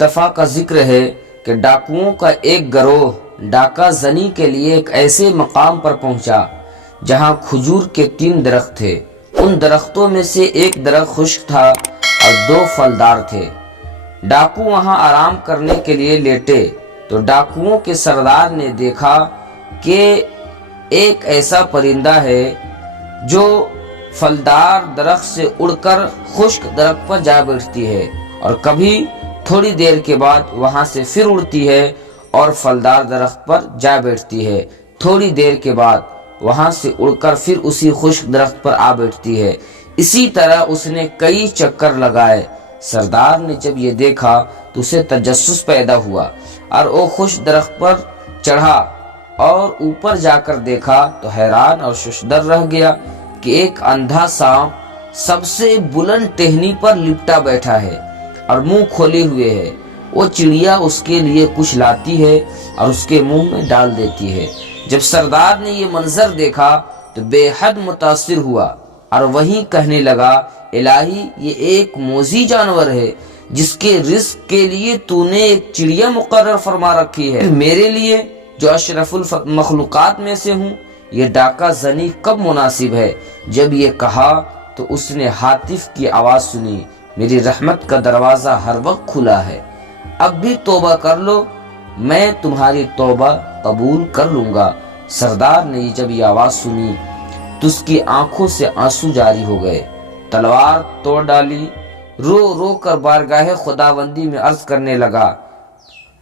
دفعہ کا ذکر ہے کہ ڈاکوؤں کا ایک گروہ ڈاکہ زنی کے لیے ایک ایسے مقام پر پہنچا جہاں کھجور کے 3 درخت تھے۔ ان درختوں میں سے ایک درخت خشک تھا اور 2 پھلدار تھے۔ ڈاکو وہاں آرام کرنے کے لیے لیٹے تو ڈاکوؤں کے سردار نے دیکھا کہ ایک ایسا پرندہ ہے جو پھلدار درخت سے اڑ کر خشک درخت پر جا بیٹھتی ہے اور کبھی تھوڑی دیر کے بعد وہاں سے پھر اڑتی ہے اور پھلدار درخت پر جا بیٹھتی ہے، تھوڑی دیر کے بعد وہاں سے اڑ کر پھر اسی خشک درخت پر آ بیٹھتی ہے۔ اسی طرح اس نے کئی چکر لگائے۔ سردار نے جب یہ دیکھا تو اسے تجسس پیدا ہوا اور وہ خشک درخت پر چڑھا اور اوپر جا کر دیکھا تو حیران اور ششدر رہ گیا کہ ایک اندھا سانپ سب سے بلند ٹہنی پر لپٹا بیٹھا ہے اور منہ کھولے ہوئے ہے۔ وہ چڑیا اس کے لیے کچھ لاتی ہے اور اس کے منہ میں ڈال دیتی ہے۔ جب سردار نے یہ منظر دیکھا تو بے حد متاثر ہوا اور وہیں کہنے لگا، الہی یہ ایک موذی جانور ہے جس کے رزق کے لیے تو نے ایک چڑیا مقرر فرما رکھی ہے، میرے لیے جو اشرف المخلوقات میں سے ہوں یہ ڈاکہ زنی کب مناسب ہے۔ جب یہ کہا تو اس نے ہاتف کی آواز سنی، میری رحمت کا دروازہ ہر وقت کھلا ہے، اب بھی توبہ کر لو، میں تمہاری توبہ قبول کر لوں گا۔ سردار نے جب یہ آواز سنی تو اس کی آنکھوں سے آنسو جاری ہو گئے، تلوار توڑ ڈالی، رو رو کر بارگاہ خداوندی میں عرض کرنے لگا،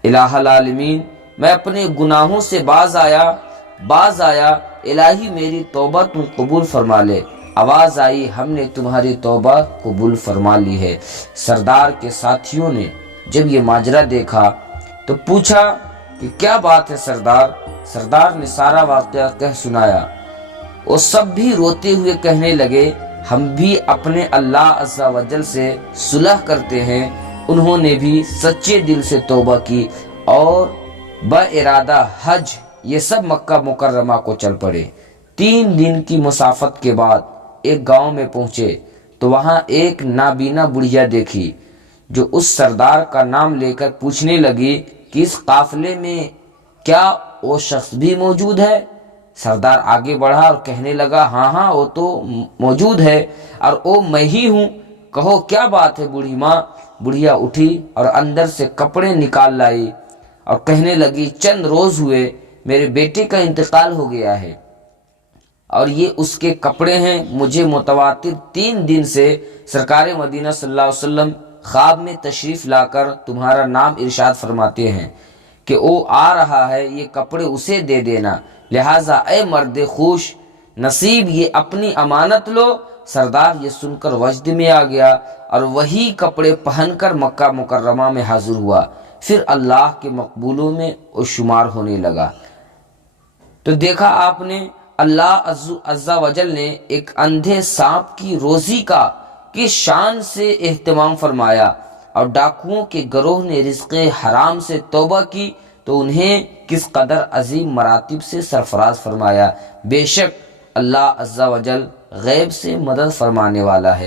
الہ العالمین میں اپنے گناہوں سے باز آیا، الہی میری توبہ تم قبول فرما لے۔ آواز آئی، ہم نے تمہاری توبہ قبول فرما لی ہے۔ سردار کے ساتھیوں نے جب یہ ماجرا دیکھا تو پوچھا کہ کیا بات ہے سردار؟ سردار نے سارا واقعہ کہہ سنایا۔ وہ سب بھی روتے ہوئے کہنے لگے، ہم بھی اپنے اللہ عز و جل سے صلح کرتے ہیں۔ انہوں نے بھی سچے دل سے توبہ کی اور بارادہ حج یہ سب مکہ مکرمہ کو چل پڑے۔ 3 دن کی مسافت کے بعد ایک گاؤں میں پہنچے تو وہاں ایک نابینا بڑھیا دیکھی جو اس سردار کا نام لے کر پوچھنے لگی کہ اس قافلے میں کیا وہ شخص بھی موجود ہے؟ سردار آگے بڑھا اور کہنے لگا، ہاں وہ تو موجود ہے اور وہ میں ہی ہوں، کہو کیا بات ہے بوڑھی ماں؟ بڑھیا اٹھی اور اندر سے کپڑے نکال لائی اور کہنے لگی، چند روز ہوئے میرے بیٹے کا انتقال ہو گیا ہے اور یہ اس کے کپڑے ہیں۔ مجھے متواتر 3 دن سے سرکار مدینہ صلی اللہ علیہ وسلم خواب میں تشریف لا کر تمہارا نام ارشاد فرماتے ہیں کہ وہ آ رہا ہے، یہ کپڑے اسے دے دینا، لہٰذا اے مرد خوش نصیب یہ اپنی امانت لو۔ سردار یہ سن کر وجد میں آ گیا اور وہی کپڑے پہن کر مکہ مکرمہ میں حاضر ہوا، پھر اللہ کے مقبولوں میں وہ شمار ہونے لگا۔ تو دیکھا آپ نے اللہ عز و جل نے ایک اندھے سانپ کی روزی کی شان سے اہتمام فرمایا اور ڈاکوؤں کے گروہ نے رزق حرام سے توبہ کی تو انہیں کس قدر عظیم مراتب سے سرفراز فرمایا۔ بے شک اللہ عز و جل غیب سے مدد فرمانے والا ہے۔